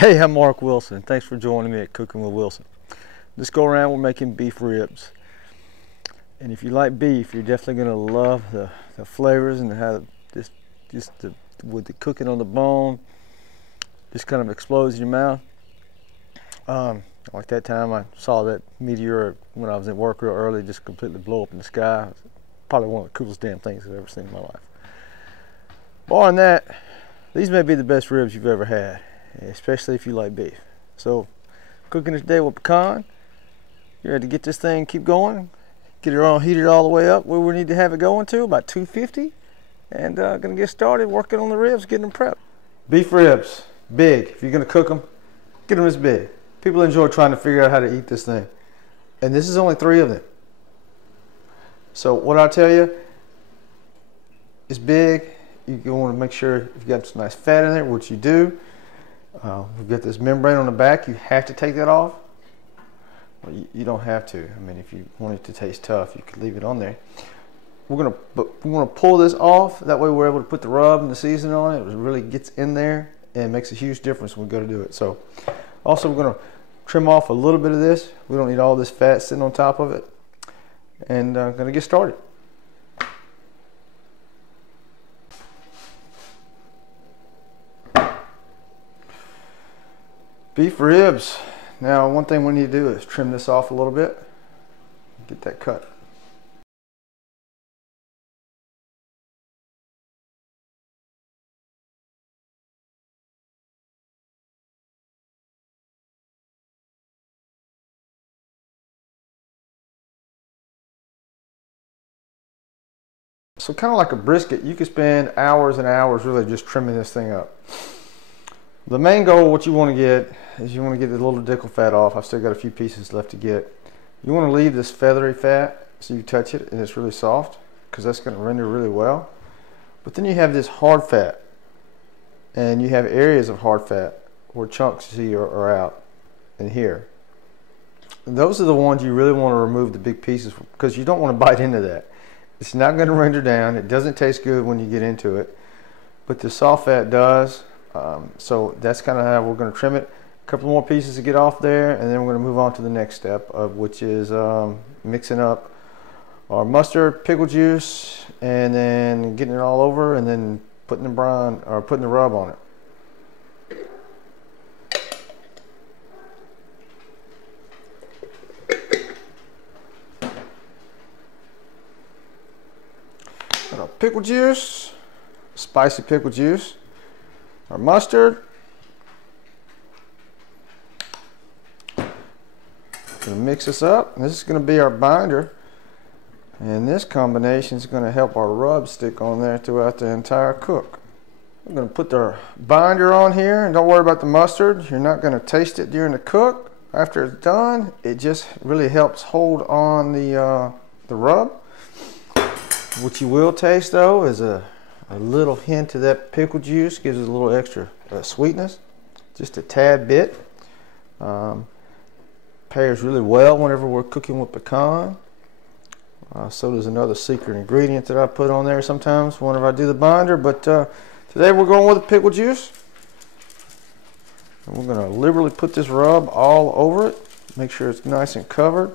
Hey, I'm Mark Wilson. Thanks for joining me at Cooking with Wilson. This go around we're making beef ribs. And if you like beef, you're definitely going to love the flavors and how with the cooking on the bone, just kind of explodes in your mouth. Like that time I saw that meteor when I was at work real early just completely blow up in the sky. Probably one of the coolest damn things I've ever seen in my life. Barring that, these may be the best ribs you've ever had, especially if you like beef. So, cooking today with pecan. You're ready to get this thing, keep going, get it all heated all the way up where we need to have it going to, about 250. And gonna get started working on the ribs, getting them prepped. Beef ribs, big. If you're gonna cook them, get them this big. People enjoy trying to figure out how to eat this thing. And this is only 3 of them. So what I tell you, it's big. You want to make sure you've got some nice fat in there, which you do. We've got this membrane on the back. You have to take that off. Well, you don't have to. I mean, if you want it to taste tough, you could leave it on there. We want to pull this off. That way we're able to put the rub and the seasoning on it. It really gets in there and makes a huge difference when we go to do it. So also we're going to trim off a little bit of this. We don't need all this fat sitting on top of it. And I'm going to get started. Beef ribs. Now one thing we need to do is trim this off a little bit. Get that cut. So kind of like a brisket, you could spend hours and hours really just trimming this thing up. The main goal, what you want to get, is you want to get the little dickle fat off. I've still got a few pieces left to get. You want to leave this feathery fat so you touch it and it's really soft, because that's going to render really well. But then you have this hard fat, and you have areas of hard fat where chunks you see are out in here. And those are the ones you really want to remove the big pieces, because you don't want to bite into that. It's not going to render down. It doesn't taste good when you get into it, but the soft fat does. So that's kind of how we're going to trim it. A couple more pieces to get off there, and then we're going to move on to the next step, of which is mixing up our mustard, pickle juice, and then getting it all over, and then putting the brine or putting the rub on it. Got our pickle juice, spicy pickle juice, our mustard. Gonna mix this up. This is gonna be our binder, and this combination is gonna help our rub stick on there throughout the entire cook. I'm gonna put the binder on here, and don't worry about the mustard. You're not gonna taste it during the cook. After it's done, it just really helps hold on the rub. What you will taste though is a little hint of that pickle juice. Gives it a little extra sweetness, just a tad bit. Pairs really well whenever we're cooking with pecan. So does another secret ingredient that I put on there sometimes whenever I do the binder. But today we're going with the pickle juice. And we're going to liberally put this rub all over it. Make sure it's nice and covered.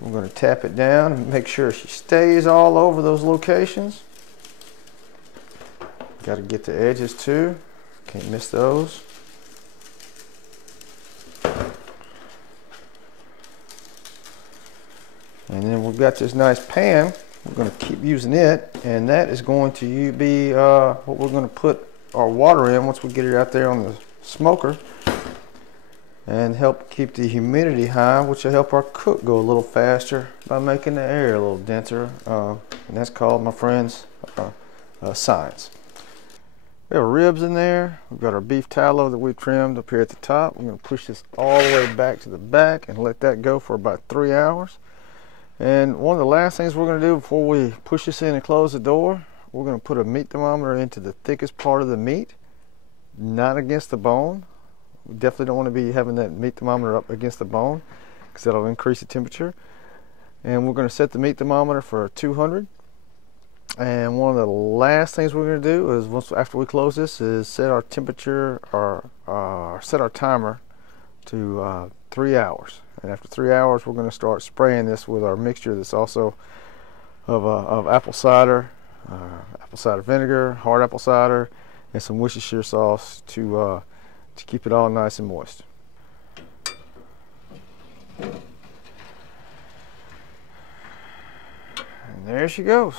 We're going to tap it down and make sure she stays all over those locations. Got to get the edges too. Can't miss those. And then we've got this nice pan. We're going to keep using it, and that is going to be what we're going to put our water in once we get it out there on the smoker, and help keep the humidity high, which will help our cook go a little faster by making the air a little denser. And that's called, my friends, science. We have our ribs in there. We've got our beef tallow that we trimmed up here at the top. We're going to push this all the way back to the back and let that go for about 3 hours. And one of the last things we're going to do before we push this in and close the door, we're going to put a meat thermometer into the thickest part of the meat, not against the bone. We definitely don't want to be having that meat thermometer up against the bone, because that'll increase the temperature. And we're going to set the meat thermometer for 200. And one of the last things we're going to do is after we close this is set our temperature or set our timer to 3 hours. And after 3 hours, we're going to start spraying this with our mixture that's also of apple cider vinegar, hard apple cider, and some Worcestershire sauce to keep it all nice and moist. And there she goes.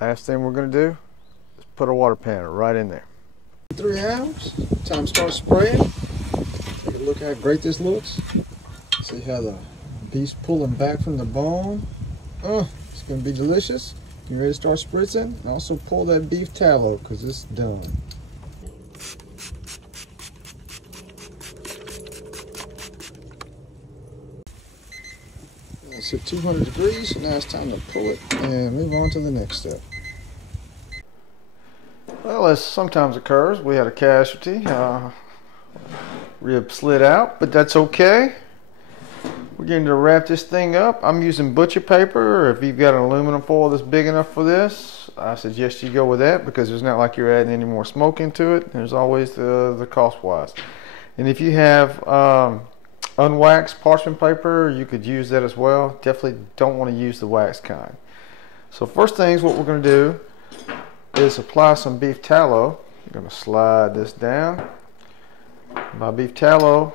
Last thing we're going to do is put our water pan right in there. 3 hours, time to start spraying. Take a look how great this looks. See how the beef's pulling back from the bone. It's going to be delicious. You ready to start spritzing? And also pull that beef tallow because it's done. It's at 200 degrees, so now it's time to pull it and move on to the next step. Well, as sometimes occurs, we had a casualty. Rib slid out, but that's okay. We're going to wrap this thing up. I'm using butcher paper. If you've got an aluminum foil that's big enough for this, I suggest you go with that because it's not like you're adding any more smoke into it. There's always the cost-wise. And if you have unwaxed parchment paper, you could use that as well. Definitely don't want to use the waxed kind. So first things, what we're going to do is apply some beef tallow. I'm going to slide this down. My beef tallow,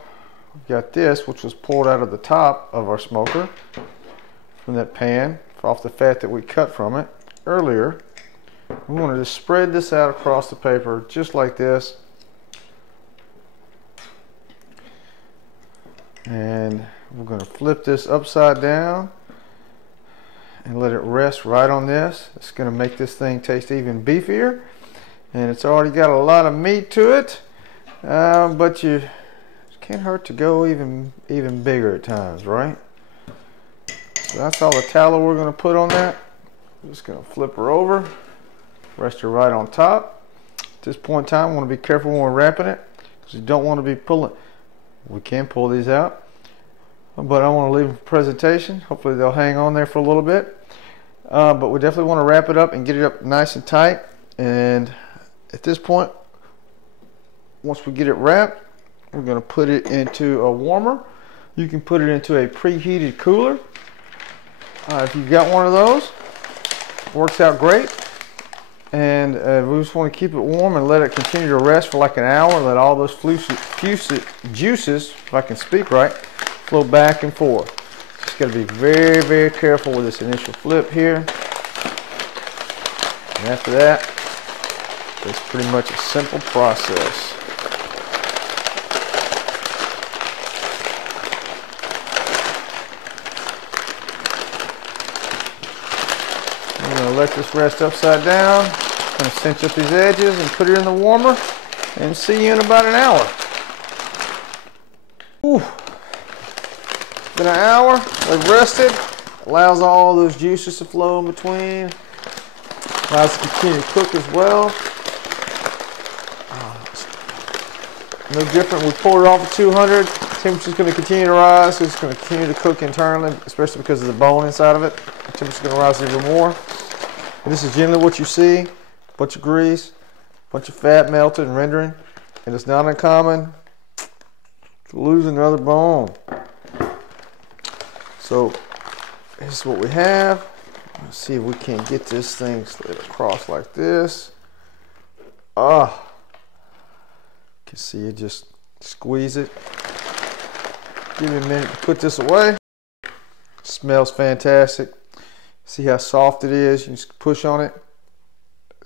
we've got this, which was pulled out of the top of our smoker from that pan off the fat that we cut from it earlier. We want to just spread this out across the paper just like this. And we're going to flip this upside down and let it rest right on this. It's going to make this thing taste even beefier, and it's already got a lot of meat to it, but it can't hurt to go even bigger at times, right? So that's all the tallow we're going to put on that. I'm just going to flip her over, rest her right on top. At this point in time, we want to be careful when we're wrapping it because you don't want to be pulling. We can pull these out, but I want to leave them for presentation. Hopefully they'll hang on there for a little bit. But we definitely want to wrap it up and get it up nice and tight. And at this point, once we get it wrapped, we're going to put it into a warmer. You can put it into a preheated cooler. If you've got one of those, works out great. And we just want to keep it warm and let it continue to rest for like an hour. Let all those juices, if I can speak right, flow back and forth. Just got to be very, very careful with this initial flip here. And after that, it's pretty much a simple process. I'm going to let this rest upside down. I'm going to cinch up these edges and put it in the warmer and see you in about an hour. Ooh. Been an hour, they've rested, allows all those juices to flow in between, allows it to continue to cook as well. No different, we pulled it off at 200, temperature's going to continue to rise, so it's going to continue to cook internally, especially because of the bone inside of it. The temperature's going to rise even more. And this is generally what you see, a bunch of grease, a bunch of fat melted and rendering, and it's not uncommon to lose another bone. So this is what we have. Let's see if we can get this thing slid across like this. You can see it, just squeeze it. Give me a minute to put this away. Smells fantastic. See how soft it is. You just push on it.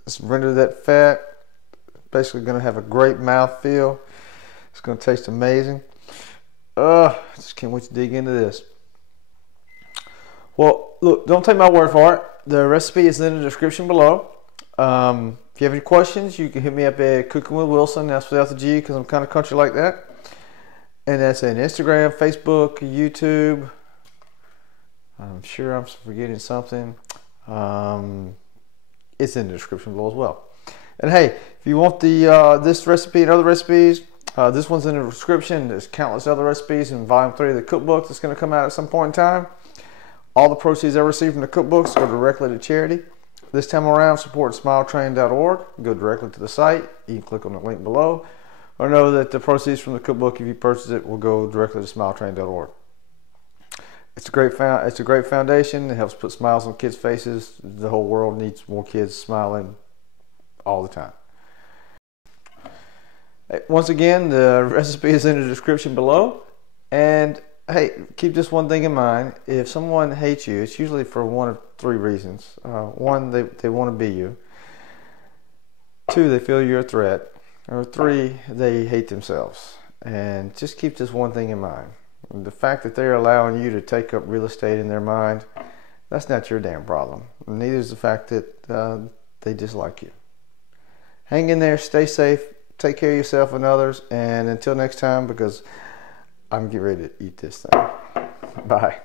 It's rendered that fat. Basically going to have a great mouth feel. It's going to taste amazing. Just can't wait to dig into this. Well, look, don't take my word for it. The recipe is in the description below. If you have any questions, you can hit me up at CookinwithWilson. That's without the G because I'm kind of country like that. And that's on Instagram, Facebook, YouTube. I'm sure I'm forgetting something. It's in the description below as well. And hey, if you want this recipe and other recipes, This one's in the description. There's countless other recipes in volume 3 of the cookbook that's going to come out at some point in time. All the proceeds I receive from the cookbooks go directly to charity. This time around, support smiletrain.org. Go directly to the site. You can click on the link below, or know that the proceeds from the cookbook, if you purchase it, will go directly to smiletrain.org. It's a great foundation. It helps put smiles on kids' faces. The whole world needs more kids smiling all the time. Once again, the recipe is in the description below. And hey, keep this one thing in mind. If someone hates you, it's usually for one of 3 reasons. One, they want to be you. 2, they feel you're a threat. Or 3, they hate themselves. And just keep this one thing in mind. The fact that they're allowing you to take up real estate in their mind, that's not your damn problem. Neither is the fact that they dislike you. Hang in there, stay safe, take care of yourself and others, and until next time, because I'm getting ready to eat this thing. Bye.